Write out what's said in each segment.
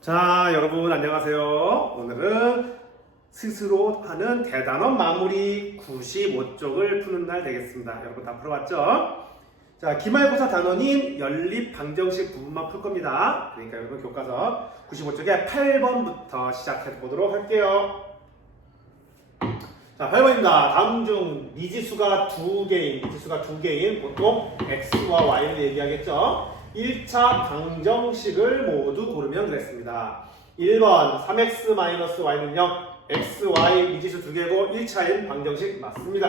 자, 여러분 안녕하세요. 오늘은 스스로 하는 대단원 마무리 95쪽을 푸는 날 되겠습니다. 여러분 다 풀어봤죠? 자, 기말고사 단원인 연립 방정식 부분만 풀 겁니다. 그러니까 여러분 교과서 95쪽에 8번부터 시작해 보도록 할게요. 자, 8번입니다. 다음 중 미지수가 두 개인 보통 x와 y를 얘기하겠죠. 1차 방정식을 모두 고르면 그랬습니다. 1번 3x-y는 0, x, y 미지수 두 개고 1차인 방정식 맞습니다.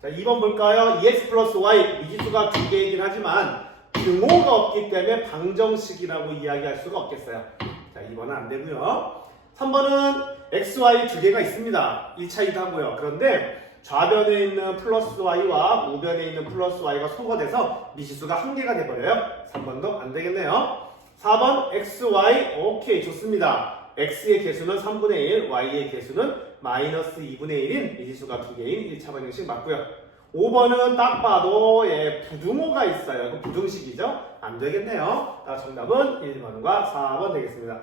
자, 2번 볼까요? 2x 플러스 y 미지수가 두 개이긴 하지만 등호가 없기 때문에 방정식이라고 이야기할 수가 없겠어요. 자, 2번은 안 되고요. 3번은 x, y 두 개가 있습니다. 1차이기도 하고요. 그런데 좌변에 있는 플러스 y와 우변에 있는 플러스 y가 소거돼서 미지수가 한 개가 돼버려요. 3번도 안 되겠네요. 4번 x, y 오케이 좋습니다. x의 개수는 3분의 1, y의 개수는 마이너스 2분의 1인 미지수가 두 개인 1차 방정식 맞고요. 5번은 딱 봐도 부등호가 있어요. 이거 부등식이죠? 안 되겠네요. 정답은 1번과 4번 되겠습니다.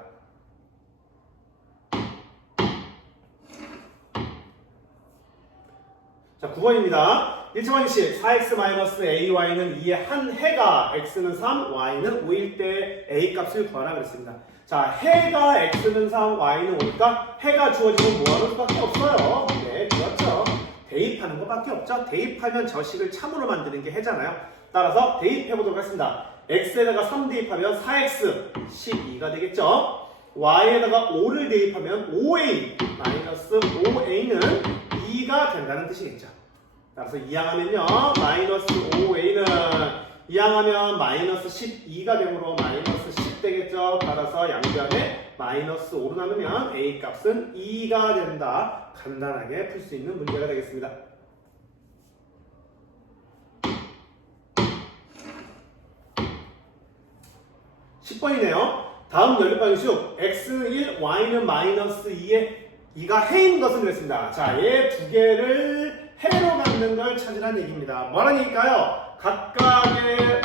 자, 9번입니다. 1차 방정식 4x-ay는 2의 한 해가 x는 3, y는 5일 때 a 값을 구하라 그랬습니다. 자, 해가 x는 3, y는 5니까 해가 주어지면 뭐하는 수밖에 없어요. 네, 그렇죠. 대입하는 것밖에 없죠. 대입하면 저 식을 참으로 만드는 게 해잖아요. 따라서 대입해보도록 하겠습니다. x에다가 3 대입하면 4x 12가 되겠죠. y에다가 5를 대입하면 5a 마이너스 5a는 2가 된다는 뜻이겠죠. 따라서 이항하면요 마이너스 5a는 이항하면 마이너스 12가 되므로 마이너스 10 되겠죠. 따라서 양변에 마이너스 5로 나누면 a 값은 2가 된다. 간단하게 풀 수 있는 문제가 되겠습니다. (10번이네요) 다음 연립방정식 x는 1, y는 마이너스 2가 해인 것은 그랬습니다. 자, 얘 두 개를 해로 만든 걸 찾으라는 얘기입니다. 뭐라는 얘기일까요? 각각의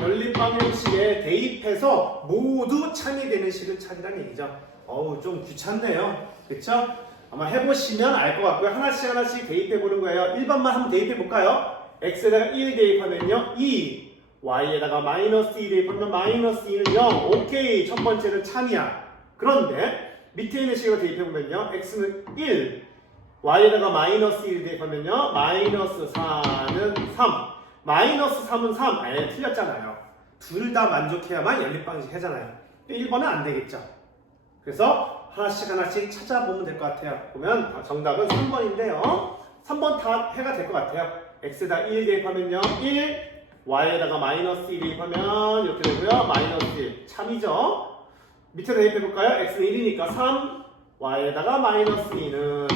연립방정식에 대입해서 모두 참이 되는 식을 찾으라는 얘기죠. 어우, 좀 귀찮네요. 그쵸? 아마 해보시면 알 것 같고요. 하나씩 대입해보는 거예요. 1번만 한번 대입해볼까요? x에다가 1 대입하면요 2, y에다가 마이너스 2 대입하면 마이너스 2는 0. 오케이, 첫 번째는 참이야. 그런데 밑에 있는 식으로 대입해보면요 x는 1, y에다가 마이너스 1 대입하면요 마이너스 4는 3, 마이너스 3은 3. 아예 틀렸잖아요. 둘 다 만족해야만 연립방정식 하잖아요. 1번은 안 되겠죠. 그래서 하나씩 찾아보면 될 것 같아요. 보면 정답은 3번인데요 3번 다 해가 될 것 같아요. x에다 1 대입하면요 1, y에다가 마이너스 2 대입하면 이렇게 되고요 마이너스 1 참이죠. 밑에 대입해볼까요? x는 1이니까 3, y에다가 마이너스 2는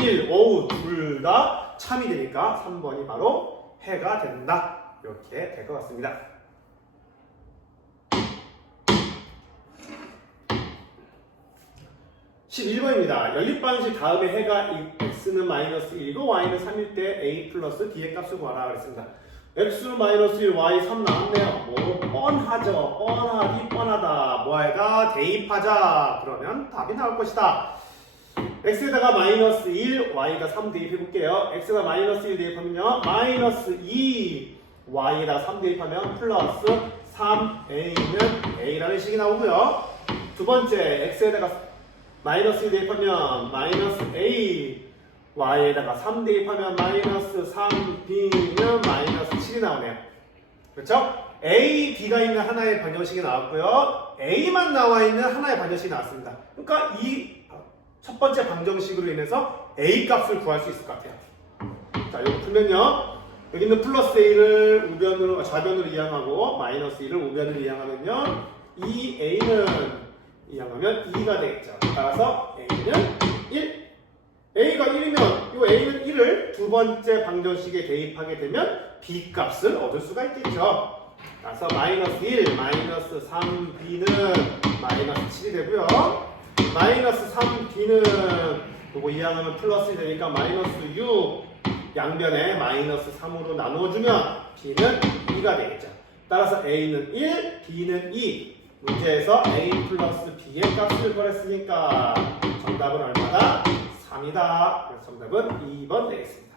1, 오우, 둘 다 참이 되니까 3번이 바로 해가 된다. 이렇게 될 것 같습니다. (11번입니다) 연립방정식 다음에 해가 x는 마이너스 1이고 y는 3일 때 a 플러스 d의 값을 구하라 그랬습니다. x는 마이너스 1, y 3 나왔네요. 뭐 뻔하죠. 뻔하다. 뭐해가 대입하자. 그러면 답이 나올 것이다. x에다가 마이너스 1, y가 3 대입해볼게요. x가 마이너스 1 대입하면요 마이너스 2, y에다가 3 대입하면 플러스 3a는 a라는 식이 나오고요. 두 번째 x에다가 마이너스 1 대입하면 마이너스 a, y에다가 3 대입하면 마이너스 3b는 마이너스 7이 나오네요. 그렇죠? a, b가 있는 하나의 방정식이 나왔고요. a만 나와 있는 하나의 방정식이 나왔습니다. 그러니까 이 첫 번째 방정식으로 인해서 a 값을 구할 수 있을 것 같아요. 자, 이거 풀면요 여기 있는 플러스 a를 좌변으로 이항하고 마이너스 2를 우변으로 이항하면요 2a는 이항하면 2가 되겠죠. 따라서 a는 1. a가 1이면 이 a는 1을 두 번째 방정식에 대입하게 되면 b 값을 얻을 수가 있겠죠. 따라서 마이너스 1, 마이너스 3b는 마이너스 7이 되고요. 마이너스 3b는 요거 이항하면 플러스 되니까 마이너스 6, 양변에 마이너스 3으로 나누어주면 b는 2가 되겠죠. 따라서 a는 1, b는 2. 문제에서 a 플러스 b의 값을 구했으니까 정답은 얼마다? 3이다. 그래서 정답은 2번 되겠습니다.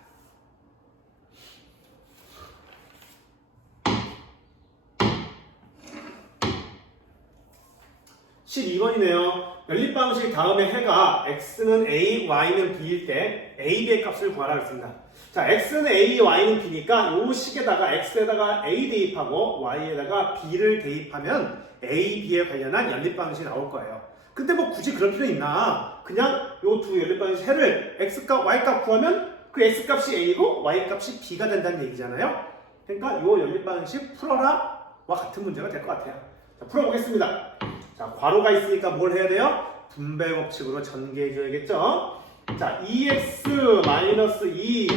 12번이네요. 연립방식 다음에 해가 x는 a, y는 b일 때 a, b의 값을 구하라 했습니다. 자, x는 a, y는 b니까 이 식에다가 x에다가 a 대입하고 y에다가 b를 대입하면 a, b에 관련한 연립방식이 나올 거예요. 근데 뭐 굳이 그럴 필요 있나? 그냥 이 두 연립방식 해를 x값, y값 구하면 그 x값이 a고 y값이 b가 된다는 얘기잖아요. 그러니까 이 연립방식 풀어라 와 같은 문제가 될 것 같아요. 자, 풀어보겠습니다. 자, 괄호가 있으니까 뭘 해야 돼요? 분배 법칙으로 전개해 줘야겠죠? 자, 2x-2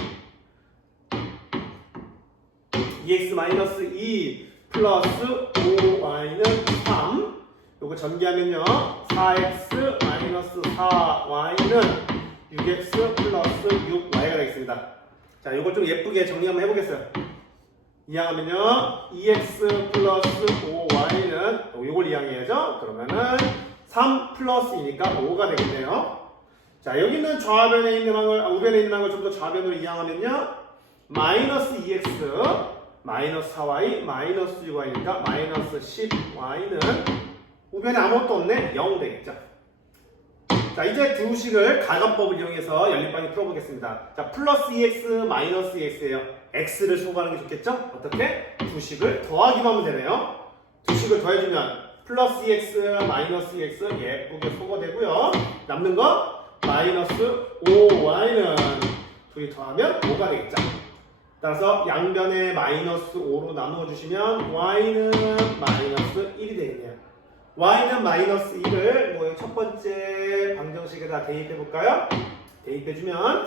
플러스 5y는 3. 요거 전개하면요. 4x-4y는 6x 플러스 6y가 되겠습니다. 자, 요걸 좀 예쁘게 정리 한번 해보겠어요. 이항하면요. 2x 플러스 5y는 요걸 이항해야죠. 그러면은 3 플러스 2니까 5가 되겠네요. 자, 여기는 좌변에 있는 항을, 우변에 있는 항을 좀 더 좌변으로 이항하면요. 마이너스 2x 마이너스 4y 마이너스 6y니까 마이너스 10y는 우변에 아무것도 없네. 0 되겠죠. 자, 이제 두 식을 가감법을 이용해서 연립방식 풀어보겠습니다. 자, 플러스 2x 마이너스 2x예요. x를 소거하는 게 좋겠죠? 어떻게? 두 식을 더하기만 하면 되네요. 두 식을 더해주면 플러스 2x 마이너스 2x 예쁘게 소거되고요. 남는 거 마이너스 5y는 둘이 더하면 5가 되겠죠. 따라서 양변에 마이너스 5로 나누어 주시면 y는 마이너스 1이 되겠네요. y는 마이너스 1을 뭐 첫 번째 방정식에다 대입해 볼까요? 대입해 주면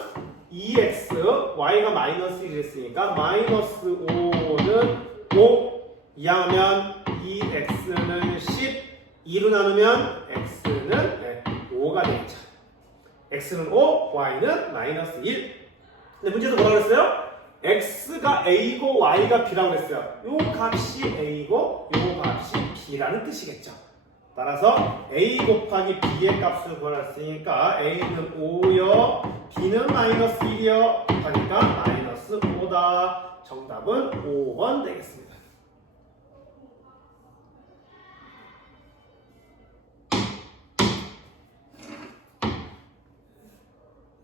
2x y가 마이너스 1이 됐으니까 마이너스 5는 5 이항하면 2x는 10 2로 나누면 x는 5가 되겠죠. x는 5 y는 마이너스 1. 근데 문제에서 뭐라고 그랬어요? x가 a고 y가 b라고 했어요. 요 값이 a고 요 값이 b라는 뜻이겠죠. 따라서 a 곱하기 b의 값을 구했으니까 a는 5요, b는 마이너스 1이요. 곱하니까 마이너스 5다. 정답은 5번 되겠습니다.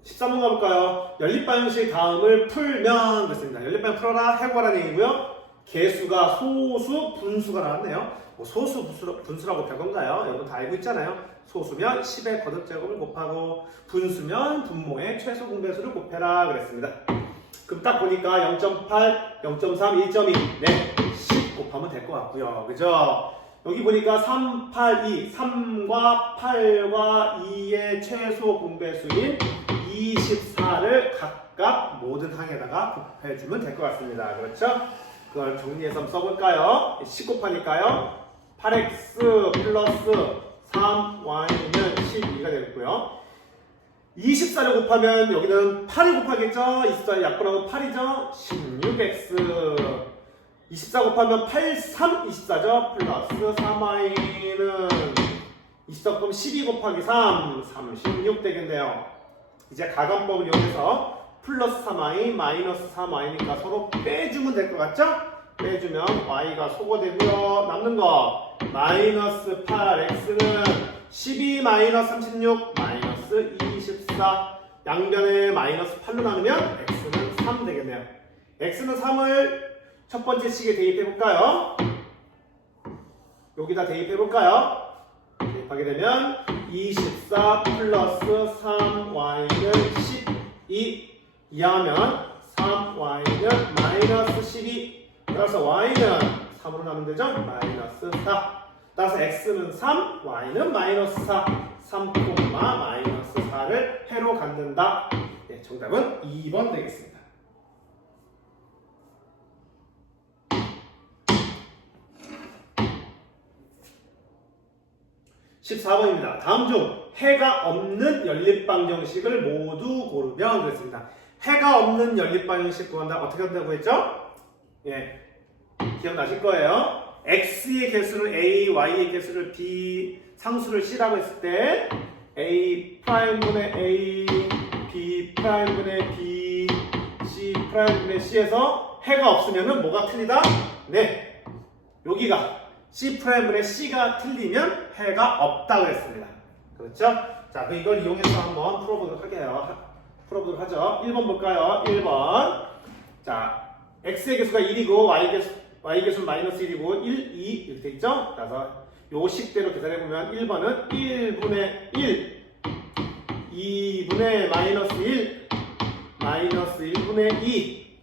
13번 가볼까요? 연립방식 다음을 풀면 그랬습니다. 연립방식 풀어라 해보라는 얘기고요. 개수가 소수, 분수가 나왔네요. 뭐 소수, 분수라고 별건가요? 여러분 다 알고 있잖아요. 소수면 10의 거듭제곱을 곱하고 분수면 분모의 최소 공배수를 곱해라 그랬습니다. 그럼 딱 보니까 0.8, 0.3, 1.2 네, 10 곱하면 될 것 같고요. 그죠? 여기 보니까 3, 8, 2, 3과 8과 2의 최소 공배수인 24를 각각 모든 항에다가 곱해주면 될 것 같습니다. 그렇죠? 그걸 정리해서 한번 써볼까요? 10 곱하니까요. 8x 플러스 3y는 12가 되겠고요. 24를 곱하면 여기는 8을 곱하겠죠? 24를 약분하면 8이죠? 16x 24 곱하면 8, 3, 24죠? 플러스 3y는 24 곱하면 12 곱하기 3, 36 되겠네요. 이제 가감법을 이용해서 플러스 3y, 마이너스 3y니까 서로 빼주면 될 것 같죠? 빼주면 y가 소거되고요. 남는 거 마이너스 8x는 12 마이너스 36 마이너스 24 양변에 마이너스 8로 나누면 x는 3 되겠네요. x는 3을 첫 번째 식에 대입해볼까요? 여기다 대입해볼까요? 대입하게 되면 24 플러스 3y는 12 이하면 3y는 마이너스 12 따라서 y는 3으로 나누면 되죠? 마이너스 4 따라서 x는 3, y는 마이너스 4 3, 마이너스 4를 해로 갖는다. 네, 정답은 2번 되겠습니다. 14번입니다. 다음 중 해가 없는 연립방정식을 모두 고르면 그랬습니다. 해가 없는 연립방정식 구한다. 어떻게 한다고 했죠? 예, 기억나실 거예요. x의 개수를 a, y의 개수를 b, 상수를 c라고 했을 때 a 프라임분의 a, b 프라임분의 b, c 프라임분의 c에서 해가 없으면은 뭐가 틀리다? 네, 여기가 c 프라임분의 c가 틀리면 해가 없다고 했습니다. 그렇죠? 자, 그 이걸 이용해서 한번 풀어보도록 하죠. 1번 볼까요? 1번. 자, x의 개수가 1이고 y 개수는 마이너스 1이고 1, 2 이렇게 있죠? 그래서 요 식대로 계산해보면 1번은 1분의 1, 2분의 마이너스 1, 마이너스 1분의 2.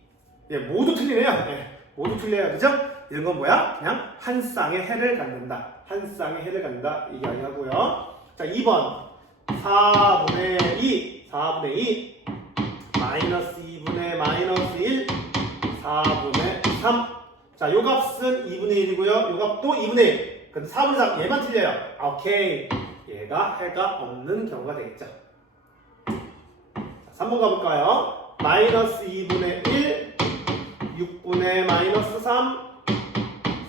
네, 모두 틀리네요. 네, 모두 틀려요. 그죠? 이런 건 뭐야? 그냥 한 쌍의 해를 갖는다. 한 쌍의 해를 갖는다. 이 이야기하고요. 자, 2번. 4분의 2, 4분의 2, 마이너스 2분의 마이너스 1, 4분의 3. 자, 요 값은 2분의 1이고요. 요 값도 2분의 1. 근데 4분의 3, 얘만 틀려요. 오케이. 얘가 해가 없는 경우가 되겠죠. 자, 3번 가볼까요? 마이너스 2분의 1, 6분의 마이너스 3,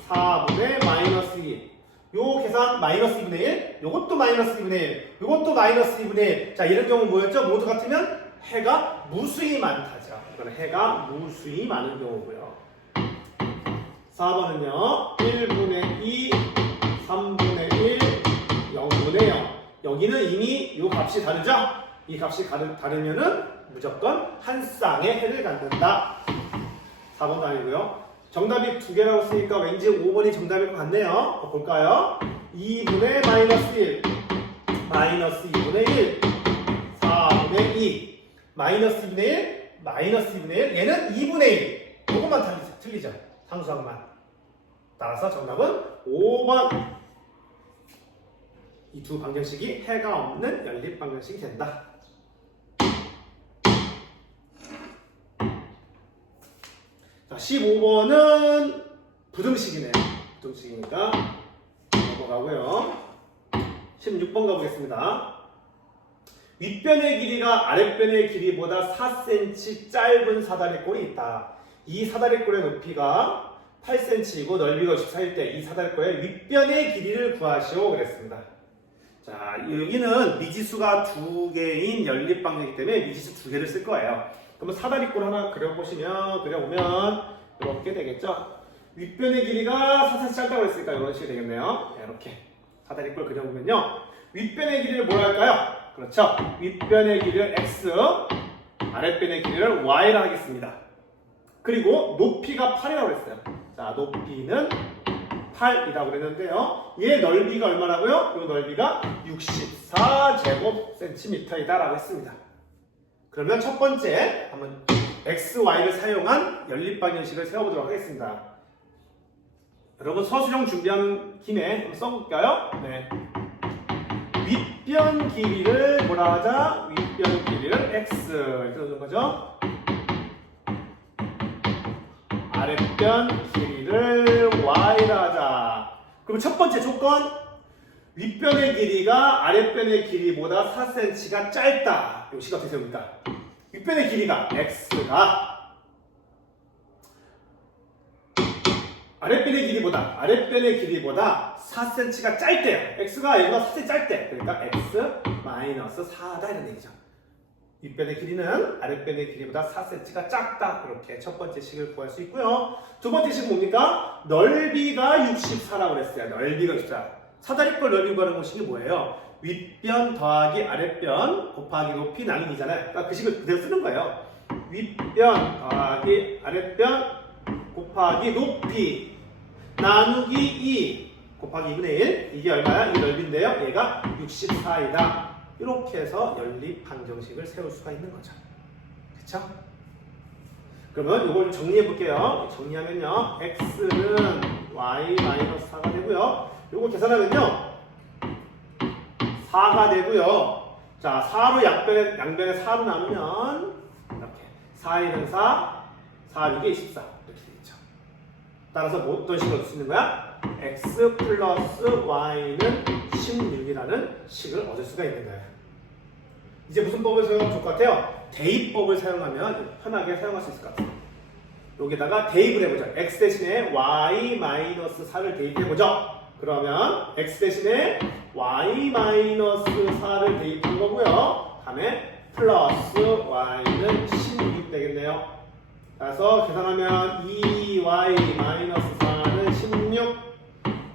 4분의 마이너스 2. 요 계산 마이너스 2분의 1, 요것도 마이너스 2분의 1, 요것도 마이너스 2분의 1. 자, 이런 경우 뭐였죠? 모두 같으면 해가 무수히 많다죠. 이거는 해가 무수히 많은 경우고요. 4번은요. 1분의 2, 3분의 1, 0분의 0. 여기는 이미 요 값이 다르죠? 이 값이 다르면은 무조건 한 쌍의 해를 갖는다. 4번도 아니고요. 정답이 두 개라고 쓰니까 왠지 5번이 정답일 것 같네요. 볼까요? 2분의 마이너스 1, 마이너스 2분의 1, 4분의 2, 마이너스 2분의 1, 마이너스 2분의 1, 얘는 2분의 1. 이것만 틀리죠. 상수항만. 따라서 정답은 5번. 이 두 방정식이 해가 없는 연립 방정식이 된다. 자, 15번은 부등식이네요. 부등식이니까 넘어가고요. 16번 가보겠습니다. 윗변의 길이가 아랫변의 길이보다 4cm 짧은 사다리꼴이 있다. 이 사다리꼴의 높이가 8cm이고 넓이가 14일 때 이 사다리꼴의 윗변의 길이를 구하시오 그랬습니다. 자, 여기는 미지수가 두 개인 연립 방정이기 때문에 미지수 두 개를 쓸 거예요. 그러면 사다리꼴 하나 그려보면 이렇게 되겠죠. 윗변의 길이가 4cm 짧다고 했으니까 이런 식이 되겠네요. 이렇게 사다리꼴 그려보면요. 윗변의 길이를 뭐라 할까요? 그렇죠. 윗변의 길이를 x, 아랫변의 길이를 y라 하겠습니다. 그리고 높이가 8이라고 했어요. 자, 높이는 8이라고 그랬는데요. 얘 넓이가 얼마라고요? 이 넓이가 64제곱cm이다 라고 했습니다. 그러면 첫 번째 한번 x, y를 사용한 연립방정식을 세워보도록 하겠습니다. 여러분 서술형 준비한 김에 한번 써볼까요? 네. 윗변 길이를 뭐라 하자? 윗변 길이를 x 이렇게 넣는 거죠. 아랫변 길이를 y라 하자. 그럼 첫 번째 조건, 윗변의 길이가 아랫변의 길이보다 4cm가 짧다. 이거 식이 어떻게 세웁니까? 윗변의 길이가 x가 아랫변의 길이보다 4cm가 짧대요. x가 얘보다 4cm 짧대. 그러니까 x-4다 이런 얘기죠. 윗변의 길이는 아랫변의 길이보다 4cm가 작다. 이렇게 첫 번째 식을 구할 수 있고요. 두 번째 식은 뭡니까? 넓이가 64라고 그랬어요. 넓이가 64. 사다리꼴 넓이 구하는 공식이 뭐예요? 윗변 더하기 아랫변 곱하기 높이 나누기잖아요. 그러니까 그 식을 그대로 쓰는 거예요. 윗변 더하기 아랫변 곱하기 높이 나누기 2 곱하기 2분의 1. 이게 얼마야? 이 넓이인데요. 얘가 64이다. 이렇게 해서 연립 방정식을 세울 수가 있는 거죠. 그쵸? 그러면 이걸 정리해 볼게요. 정리하면요. x는 y-4가 되고요. 이거 계산하면요. 4가 되고요. 자, 4로 양변에 4로 나누면 이렇게 4에는 4, 4, 6에 24 이렇게 되겠죠. 따라서 뭐 어떤 식으로 쓸 수 있는 거야? x 플러스 y는 16이라는 식을 얻을 수가 있는 거예요. 이제 무슨 법을 사용하면 좋을 것 같아요? 대입법을 사용하면 편하게 사용할 수 있을 것 같아요. 여기다가 대입을 해보죠. x 대신에 y-4를 대입해보죠. 그러면 x 대신에 y-4를 대입한 거고요. 다음에 플러스 y는 16 되겠네요. 그래서 계산하면 2y-4는 16,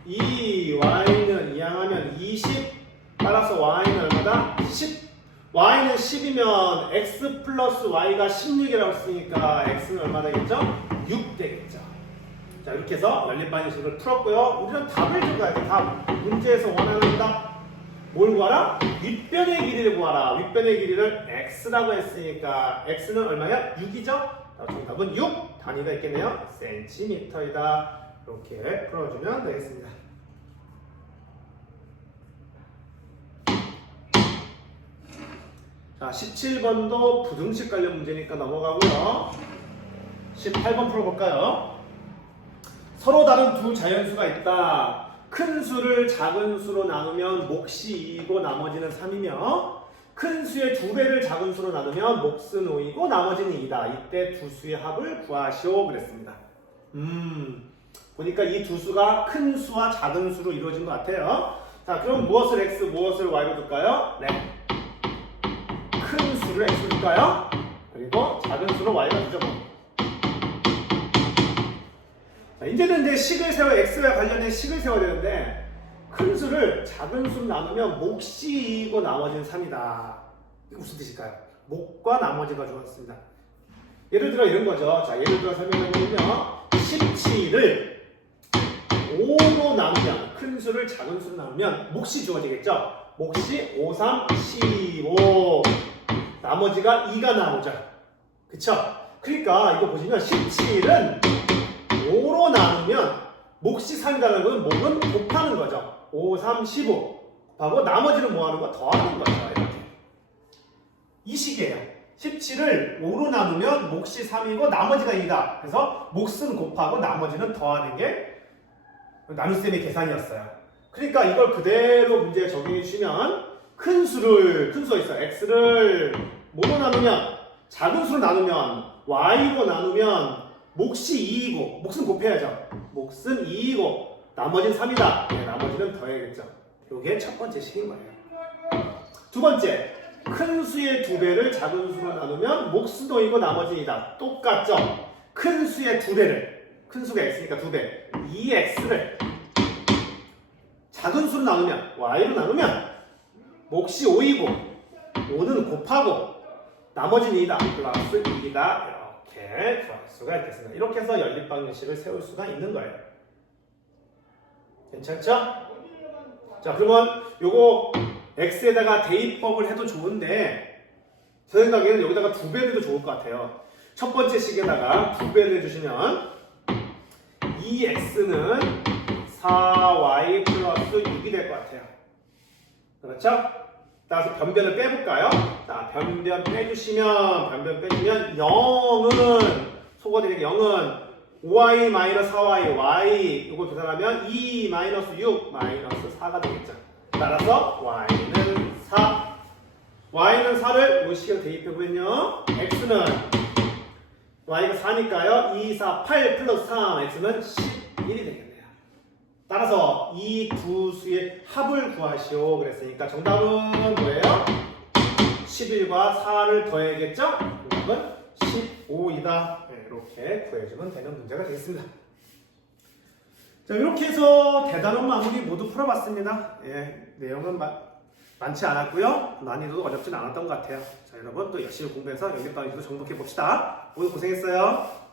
2y는 이항하면 20, 따라서 y는 얼마다? 10. y는 10이면 x 플러스 y가 16이라고 했으니까 x는 얼마 되겠죠? 6 되겠죠. 자, 이렇게 해서 연립방정식을 풀었고요. 우리는 답을 좀 가야 돼. 답. 문제에서 원하는 답. 뭘 구하라? 윗변의 길이를 구하라. 윗변의 길이를 x라고 했으니까 x는 얼마야? 6이죠? 정답은 6. 단위가 있겠네요. 센티미터이다. 이렇게 풀어주면 되겠습니다. 자, 17번도 부등식 관련 문제니까 넘어가고요. 18번 풀어볼까요? 서로 다른 두 자연수가 있다. 큰 수를 작은 수로 나누면 몫이 2이고 나머지는 3이며 큰 수의 2배를 작은 수로 나누면 몫은 5이고 나머지는 2다. 이때 두 수의 합을 구하시오 그랬습니다. 보니까 이 두 수가 큰 수와 작은 수로 이루어진 것 같아요. 자, 그럼 무엇을 x, 무엇을 y로 둘까요? 네. 큰 수를 x로 둘까요? 그리고 작은 수로 y가 되죠. 자, 이제 식을 세워 x와 관련된 식을 세워야 되는데 큰 수를 작은 수로 나누면 몫이 2이고 나머지는 3이다. 이게 무슨 뜻일까요? 몫과 나머지가 주어졌습니다. 예를 들어 이런 거죠. 자, 예를 들어 설명해보면요. 17을 5로 나누면 큰 수를 작은 수로 나누면 몫이 주어지겠죠. 몫이 5, 3, 15 나머지가 2가 나오죠. 그쵸? 그러니까 이거 보시면 17은 5로 나누면 몫이 3이라는 건 몫은 곱하는 거죠. 5, 3, 15 곱하고 나머지는 뭐 하는 거? 더하는 거죠. 이렇게. 이 식이에요. 17을 5로 나누면 몫이 3이고 나머지가 2다. 그래서 몫은 곱하고 나머지는 더하는 게 나눗셈의 계산이었어요. 그러니까 이걸 그대로 문제에 적용해 주시면 큰 수가 있어요. x를 뭐로 나누면 작은 수로 나누면 y로 나누면 몫이 2이고 몫은 곱해야죠. 몫은 2이고 나머지는 3이다. 네, 나머지는 더해야겠죠. 이게 첫 번째 식인 거예요. 두 번째, 큰 수의 2배를 작은 수로 나누면 몫은 5이고 나머지는 2다. 똑같죠? 큰 수의 2배를, 큰 수가 x니까 2배, 2x를 작은 수로 나누면, y로 나누면 몫이 5이고 5는 곱하고 나머지는 2다. 플러스 2다. 이렇게 구할 수가 있겠습니다. 이렇게 해서 연립방정식을 세울 수가 있는 거예요. 괜찮죠? 자, 그러면 요거 x에다가 대입법을 해도 좋은데 제 생각에는 여기다가 2배를 해도 좋을 것 같아요. 첫 번째 식에다가 2배를 해주시면 2x는 4y 플러스 6이 될 것 같아요. 그렇죠? 따라서 변변을 빼볼까요? 자, 변변 빼주시면 0은 소거되는 0은 5y-4y, y 이거 계산하면 2-6, -4가 되겠죠. 따라서 y는 4. y는 4를 이 식으로 대입해보면요. x는 y가 4니까요. 2, 4, 8 플러스 3, x는 11이 되겠네요. 따라서 이 두 수의 합을 구하시오 그랬으니까 정답은 뭐예요? 11과 4를 더해야겠죠? 정답은 15이다. 네, 이렇게 구해주면 되는 문제가 되겠습니다. 자, 이렇게 해서 대단원 마무리 모두 풀어봤습니다. 예, 내용은 많지 않았고요. 난이도도 어렵진 않았던 것 같아요. 자, 여러분 또 열심히 공부해서 연립방정식도 정복해 봅시다. 오늘 고생했어요.